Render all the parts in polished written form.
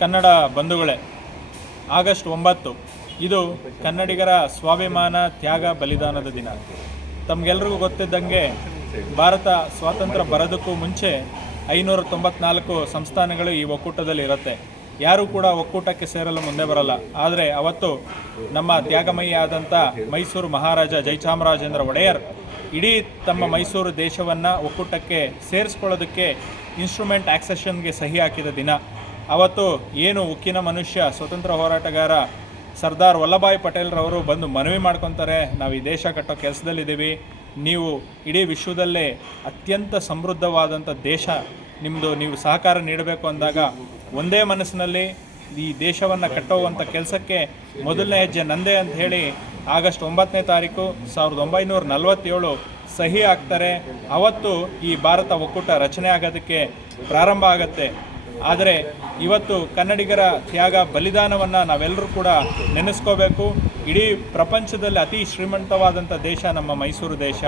ಕನ್ನಡ ಬಂಧುಗಳೇ, ಆಗಸ್ಟ್ 9 ಇದು ಕನ್ನಡಿಗರ ಸ್ವಾಭಿಮಾನ ತ್ಯಾಗ ಬಲಿದಾನದ ದಿನ. ತಮಗೆಲ್ರಿಗೂ ಗೊತ್ತಿದ್ದಂಗೆ ಭಾರತ ಸ್ವಾತಂತ್ರ್ಯ ಬರೋದಕ್ಕೂ ಮುಂಚೆ 594 ಸಂಸ್ಥಾನಗಳು ಈ ಒಕ್ಕೂಟದಲ್ಲಿ ಇರುತ್ತೆ. ಯಾರೂ ಕೂಡ ಒಕ್ಕೂಟಕ್ಕೆ ಸೇರಲು ಮುಂದೆ ಬರಲ್ಲ. ಆದರೆ ಅವತ್ತು ನಮ್ಮ ತ್ಯಾಗಮಯಿ ಆದಂಥ ಮೈಸೂರು ಮಹಾರಾಜ ಜಯಚಾಮರಾಜೇಂದ್ರ ಒಡೆಯರ್ ಇಡೀ ತಮ್ಮ ಮೈಸೂರು ದೇಶವನ್ನು ಒಕ್ಕೂಟಕ್ಕೆ ಸೇರಿಸ್ಕೊಳ್ಳೋದಕ್ಕೆ ಇನ್ಸ್ಟ್ರೂಮೆಂಟ್ ಆಕ್ಸೆಷನ್ಗೆ ಸಹಿ ಹಾಕಿದ ದಿನ. ಅವತ್ತು ಏನು ಉಕ್ಕಿನ ಮನುಷ್ಯ ಸ್ವತಂತ್ರ ಹೋರಾಟಗಾರ ಸರ್ದಾರ್ ವಲ್ಲಭಾಯ್ ಪಟೇಲ್ರವರು ಬಂದು ಮನವಿ ಮಾಡ್ಕೊತಾರೆ, ನಾವು ಈ ದೇಶ ಕಟ್ಟೋ ಕೆಲಸದಲ್ಲಿದ್ದೀವಿ, ನೀವು ಇಡೀ ವಿಶ್ವದಲ್ಲೇ ಅತ್ಯಂತ ಸಮೃದ್ಧವಾದಂಥ ದೇಶ ನಿಮ್ಮದು, ನೀವು ಸಹಕಾರ ನೀಡಬೇಕು ಅಂದಾಗ ಒಂದೇ ಮನಸ್ಸಿನಲ್ಲಿ ಈ ದೇಶವನ್ನು ಕಟ್ಟುವಂಥ ಕೆಲಸಕ್ಕೆ ಮೊದಲನೇ ಹೆಜ್ಜೆ ನಂದೇ ಅಂತ ಹೇಳಿ ಆಗಸ್ಟ್ 9ನೇ ತಾರೀಕು 1947 ಸಹಿ ಆಗ್ತಾರೆ. ಅವತ್ತು ಈ ಭಾರತ ಒಕ್ಕೂಟ ರಚನೆ ಆಗೋದಕ್ಕೆ ಪ್ರಾರಂಭ ಆಗುತ್ತೆ. ಆದರೆ ಇವತ್ತು ಕನ್ನಡಿಗರ ತ್ಯಾಗ ಬಲಿದಾನವನ್ನು ನಾವೆಲ್ಲರೂ ಕೂಡ ನೆನೆಸ್ಕೋಬೇಕು. ಇಡೀ ಪ್ರಪಂಚದಲ್ಲಿ ಅತಿ ಶ್ರೀಮಂತವಾದಂಥ ದೇಶ ನಮ್ಮ ಮೈಸೂರು ದೇಶ.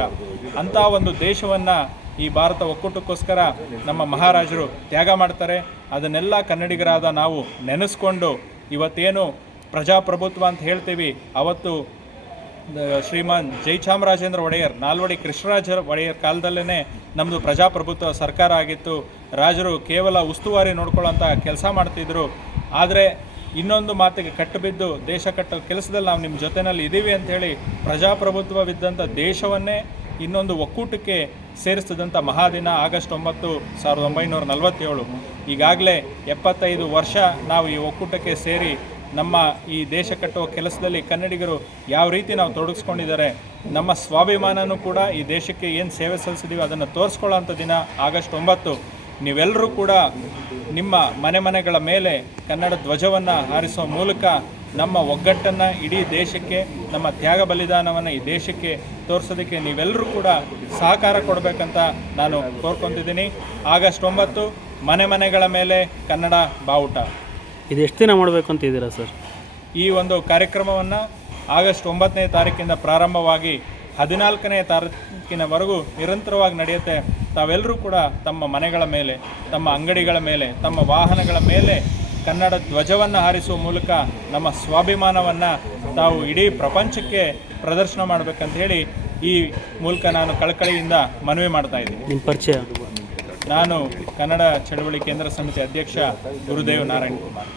ಅಂಥ ಒಂದು ದೇಶವನ್ನು ಈ ಭಾರತ ಒಕ್ಕೂಟಕ್ಕೋಸ್ಕರ ನಮ್ಮ ಮಹಾರಾಜರು ತ್ಯಾಗ ಮಾಡ್ತಾರೆ. ಅದನ್ನೆಲ್ಲ ಕನ್ನಡಿಗರಾದ ನಾವು ನೆನೆಸ್ಕೊಂಡು ಇವತ್ತೇನು ಪ್ರಜಾಪ್ರಭುತ್ವ ಅಂತ ಹೇಳ್ತೀವಿ, ಅವತ್ತು ಶ್ರೀಮಾನ್ ಜಯಚಾಮರಾಜೇಂದ್ರ ಒಡೆಯರ್, ನಾಲ್ವಡಿ ಕೃಷ್ಣರಾಜ ಒಡೆಯರ್ ಕಾಲದಲ್ಲೇ ನಮ್ಮದು ಪ್ರಜಾಪ್ರಭುತ್ವ ಸರ್ಕಾರ ಆಗಿತ್ತು. ರಾಜರು ಕೇವಲ ಉಸ್ತುವಾರಿ ನೋಡ್ಕೊಳ್ಳೋಂಥ ಕೆಲಸ ಮಾಡ್ತಿದ್ರು. ಆದರೆ ಇನ್ನೊಂದು ಮಾತಿಗೆ ಕಟ್ಟುಬಿದ್ದು ದೇಶ ಕಟ್ಟೋ ಕೆಲಸದಲ್ಲಿ ನಾವು ನಿಮ್ಮ ಜೊತೆಯಲ್ಲಿ ಇದ್ದೀವಿ ಅಂಥೇಳಿ ಪ್ರಜಾಪ್ರಭುತ್ವವಿದ್ದಂಥ ದೇಶವನ್ನೇ ಇನ್ನೊಂದು ಒಕ್ಕೂಟಕ್ಕೆ ಸೇರಿಸಿದಂಥ ಮಹಾದಿನ ಆಗಸ್ಟ್ 9, 1947. ಈಗಾಗಲೇ 75 ವರ್ಷ ನಾವು ಈ ಒಕ್ಕೂಟಕ್ಕೆ ಸೇರಿ ನಮ್ಮ ಈ ದೇಶ ಕಟ್ಟುವ ಕೆಲಸದಲ್ಲಿ ಕನ್ನಡಿಗರು ಯಾವ ರೀತಿ ನಾವು ತೊಡಗಿಸ್ಕೊಂಡಿದ್ದಾರೆ, ನಮ್ಮ ಸ್ವಾಭಿಮಾನನೂ ಕೂಡ ಈ ದೇಶಕ್ಕೆ ಏನು ಸೇವೆ ಸಲ್ಲಿಸಿದ್ದೀವಿ ಅದನ್ನು ತೋರಿಸ್ಕೊಳ್ಳೋಂಥ ದಿನ ಆಗಸ್ಟ್ 9. ನೀವೆಲ್ಲರೂ ಕೂಡ ನಿಮ್ಮ ಮನೆಗಳ ಮೇಲೆ ಕನ್ನಡ ಧ್ವಜವನ್ನು ಹಾರಿಸೋ ಮೂಲಕ ನಮ್ಮ ಒಗ್ಗಟ್ಟನ್ನು ಇಡೀ ದೇಶಕ್ಕೆ, ನಮ್ಮ ತ್ಯಾಗ ಬಲಿದಾನವನ್ನು ಈ ದೇಶಕ್ಕೆ ತೋರಿಸೋದಕ್ಕೆ ನೀವೆಲ್ಲರೂ ಕೂಡ ಸಹಕಾರ ಕೊಡಬೇಕಂತ ನಾನು ಕೋರ್ಕೊತಿದ್ದೀನಿ. ಆಗಸ್ಟ್ 9 ಮನೆಗಳ ಮೇಲೆ ಕನ್ನಡ ಬಾವುಟ. ಇದು ಎಷ್ಟು ದಿನ ಮಾಡಬೇಕು ಅಂತ ಇದ್ದೀರಾ ಸರ್? ಈ ಒಂದು ಕಾರ್ಯಕ್ರಮವನ್ನು ಆಗಸ್ಟ್ 9ನೇ ತಾರೀಕಿಂದ ಪ್ರಾರಂಭವಾಗಿ 14ನೇ ತಾರೀಕಿನವರೆಗೂ ನಿರಂತರವಾಗಿ ನಡೆಯುತ್ತೆ. ತಾವೆಲ್ಲರೂ ಕೂಡ ತಮ್ಮ ಮನೆಗಳ ಮೇಲೆ, ತಮ್ಮ ಅಂಗಡಿಗಳ ಮೇಲೆ, ತಮ್ಮ ವಾಹನಗಳ ಮೇಲೆ ಕನ್ನಡ ಧ್ವಜವನ್ನು ಹಾರಿಸುವ ಮೂಲಕ ನಮ್ಮ ಸ್ವಾಭಿಮಾನವನ್ನು ತಾವು ಇಡೀ ಪ್ರಪಂಚಕ್ಕೆ ಪ್ರದರ್ಶನ ಮಾಡಬೇಕಂತ ಹೇಳಿ ಈ ಮೂಲಕ ನಾನು ಕಳಕಳಿಯಿಂದ ಮನವಿ ಮಾಡ್ತಾ ಇದ್ದೀನಿ. ನಿಮ್ಮ ಪರಿಚಯ? ನಾನು ಕನ್ನಡ ಚಳವಳಿ ಕೇಂದ್ರ ಸಮಿತಿ ಅಧ್ಯಕ್ಷ ಗುರುದೇವ್ ನಾರಾಯಣ್ ಕುಮಾರ್.